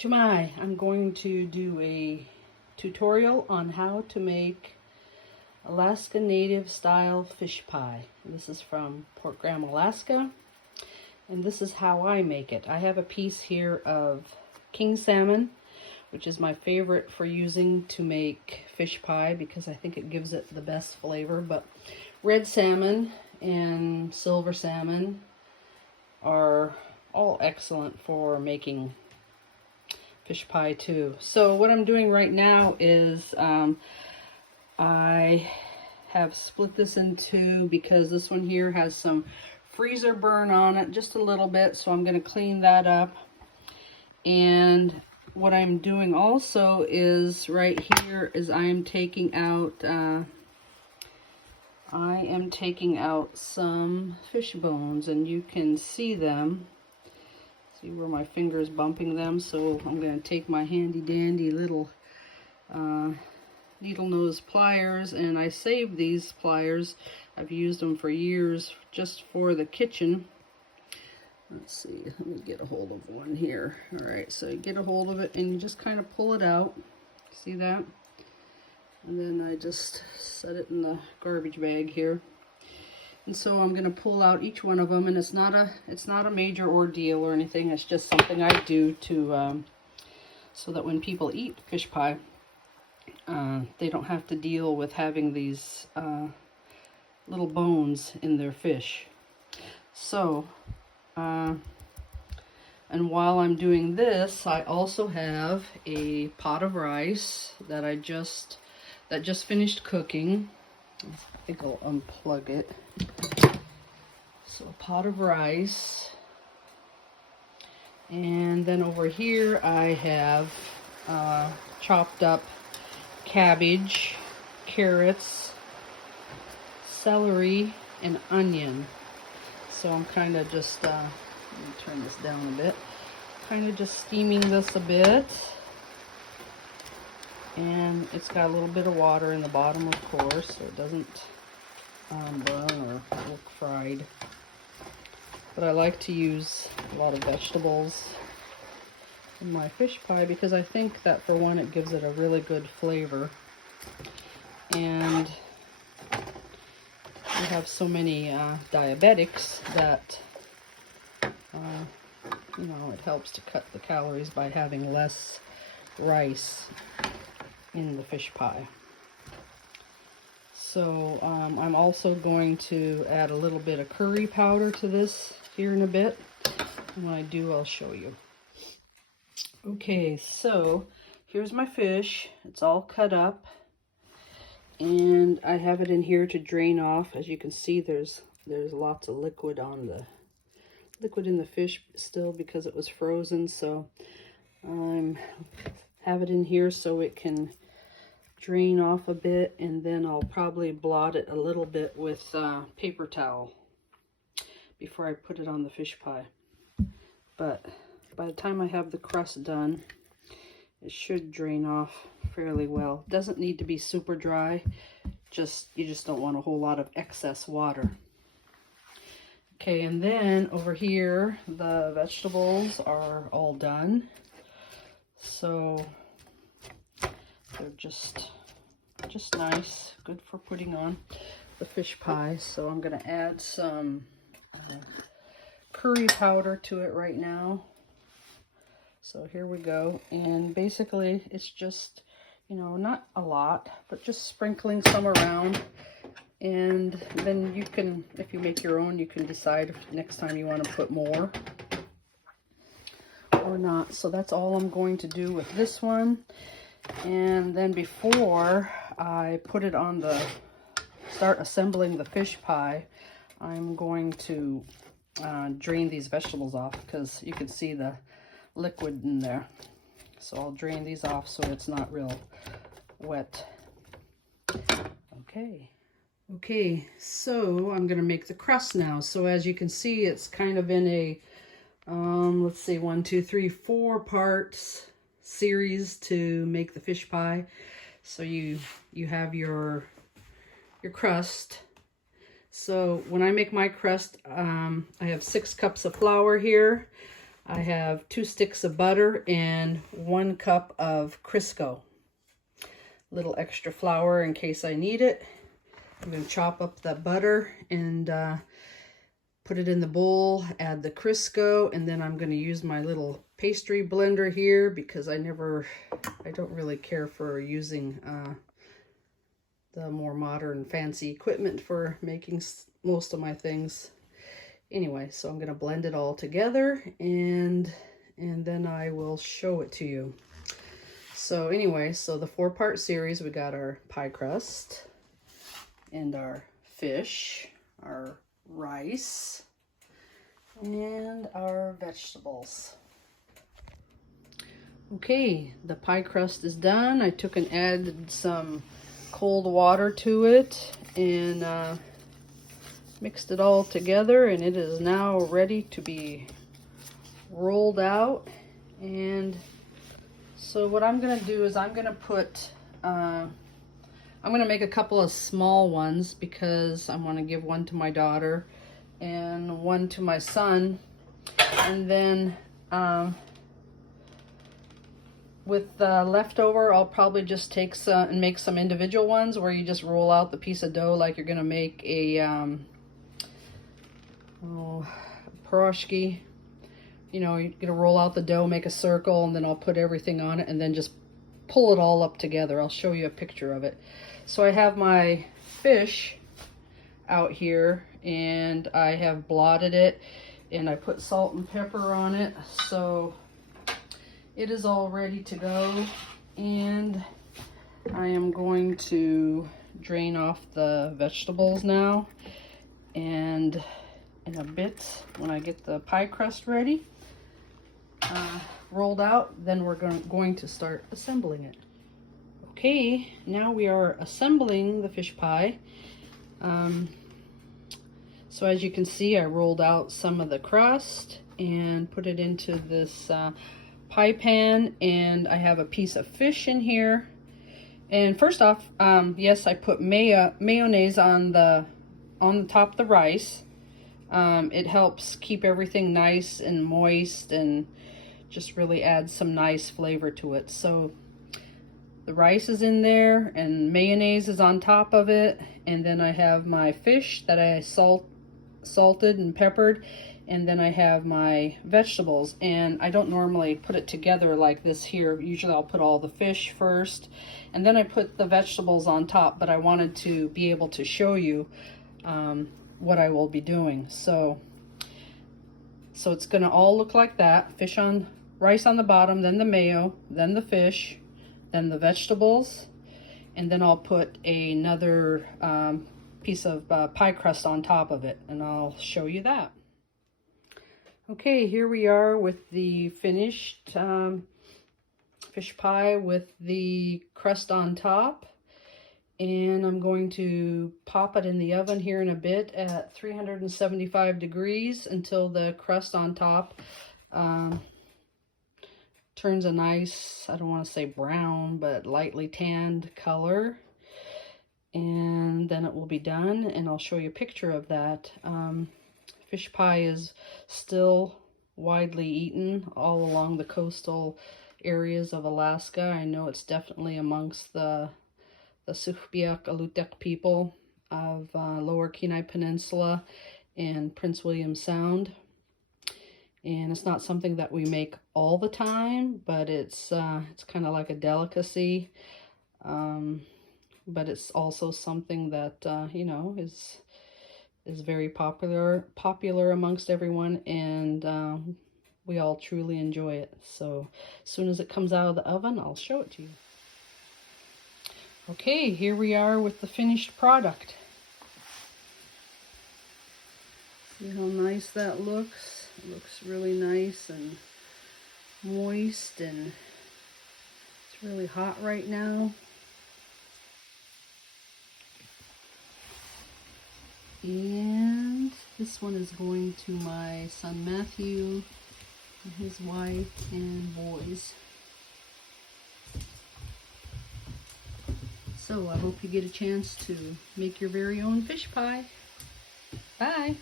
Jemai, I'm going to do a tutorial on how to make Alaska native style fish pie. This is from Port Graham, Alaska, and this is how I make it. I have a piece here of king salmon, which is my favorite for using to make fish pie because I think it gives it the best flavor, but red salmon and silver salmon are all excellent for making fish pie too. So what I'm doing right now is I have split this in two because this one here has some freezer burn on it just a little bit, so I'm going to clean that up. And what I'm doing also is right here is I am taking out some fish bones, and you can see them. See where my finger is bumping them, so I'm going to take my handy dandy little needle nose pliers, and I saved these pliers. I've used them for years just for the kitchen. Let's see, let me get a hold of one here. Alright, so you get a hold of it and you just kind of pull it out. See that? And then I just set it in the garbage bag here. And so I'm going to pull out each one of them, and it's not a major ordeal or anything. It's just something I do to so that when people eat fish pie, they don't have to deal with having these little bones in their fish. So, and while I'm doing this, I also have a pot of rice that just finished cooking. I think I'll unplug it. So a pot of rice, and then over here I have chopped up cabbage, carrots, celery, and onion. So I'm kind of just, let me turn this down a bit, kind of just steaming this a bit. And it's got a little bit of water in the bottom, of course, so it doesn't burn or look fried. But I like to use a lot of vegetables in my fish pie because I think that, for one, it gives it a really good flavor. And we have so many diabetics that, you know, it helps to cut the calories by having less rice in the fish pie. So I'm also going to add a little bit of curry powder to this here in a bit. And when I do, I'll show you. Okay, so here's my fish. It's all cut up, and I have it in here to drain off. As you can see, there's lots of liquid in the fish still because it was frozen. So I have it in here so it can drain off a bit, and then I'll probably blot it a little bit with paper towel before I put it on the fish pie. But by the time I have the crust done, it should drain off fairly well. It doesn't need to be super dry, you just don't want a whole lot of excess water. Okay, and then over here the vegetables are all done. So they're just nice, good for putting on the fish pie. So I'm going to add some curry powder to it right now. So here we go. And basically it's just, you know, not a lot, but just sprinkling some around. And then you can, if you make your own, you can decide if next time you want to put more or not. So that's all I'm going to do with this one. And then before I put it on start assembling the fish pie, I'm going to drain these vegetables off because you can see the liquid in there. So I'll drain these off so it's not real wet. Okay, so I'm going to make the crust now. So as you can see, it's kind of in a, let's see, 1, 2, 3, 4 parts series to make the fish pie. So you have your crust. So when I make my crust, I have 6 cups of flour here. I have 2 sticks of butter and 1 cup of Crisco. Little extra flour in case I need it. I'm going to chop up the butter and put it in the bowl, add the Crisco, and then I'm going to use my little pastry blender here because I don't really care for using the more modern fancy equipment for making most of my things. Anyway, so I'm going to blend it all together and then I will show it to you. So anyway, so the 4-part series, we got our pie crust and our fish, our rice, and our vegetables. Okay, the pie crust is done. I took and added some cold water to it and mixed it all together, and it is now ready to be rolled out. And so what I'm going to do is I'm going to put I'm going to make a couple of small ones because I want to give one to my daughter and one to my son, and then with the leftover I'll probably just take some and make some individual ones where you just roll out the piece of dough like you're going to make a pierogi. You know, you're gonna roll out the dough, make a circle, and then I'll put everything on it and then just pull it all up together. I'll show you a picture of it. So I have my fish out here and I have blotted it and I put salt and pepper on it. So it is all ready to go, and I am going to drain off the vegetables now, and in a bit when I get the pie crust ready, rolled out, then we're going to start assembling it. Okay, now we are assembling the fish pie. So as you can see, I rolled out some of the crust and put it into this pie pan, and I have a piece of fish in here. And first off, yes, I put mayonnaise on the top of the rice. It helps keep everything nice and moist and just really adds some nice flavor to it. So the rice is in there and mayonnaise is on top of it, and then I have my fish that I salted and peppered, and then I have my vegetables. And I don't normally put it together like this here. Usually I'll put all the fish first and then I put the vegetables on top, but I wanted to be able to show you what I will be doing. So it's gonna all look like that. Rice on the bottom, then the mayo, then the fish, then the vegetables, and then I'll put another piece of pie crust on top of it, and I'll show you that. Okay, here we are with the finished fish pie with the crust on top. And I'm going to pop it in the oven here in a bit at 375 degrees until the crust on top turns a nice, I don't want to say brown, but lightly tanned color. And then it will be done, and I'll show you a picture of that. Fish pie is still widely eaten all along the coastal areas of Alaska. I know it's definitely amongst the Sugpiaq Alutiiq people of Lower Kenai Peninsula and Prince William Sound. And it's not something that we make all the time, but it's kind of like a delicacy. But it's also something that you know, is very popular amongst everyone, and we all truly enjoy it. So as soon as it comes out of the oven, I'll show it to you. Okay, here we are with the finished product. See how nice that looks? It looks really nice and moist, and it's really hot right now. And this one is going to my son Matthew and his wife and boys. So I hope you get a chance to make your very own fish pie. Bye!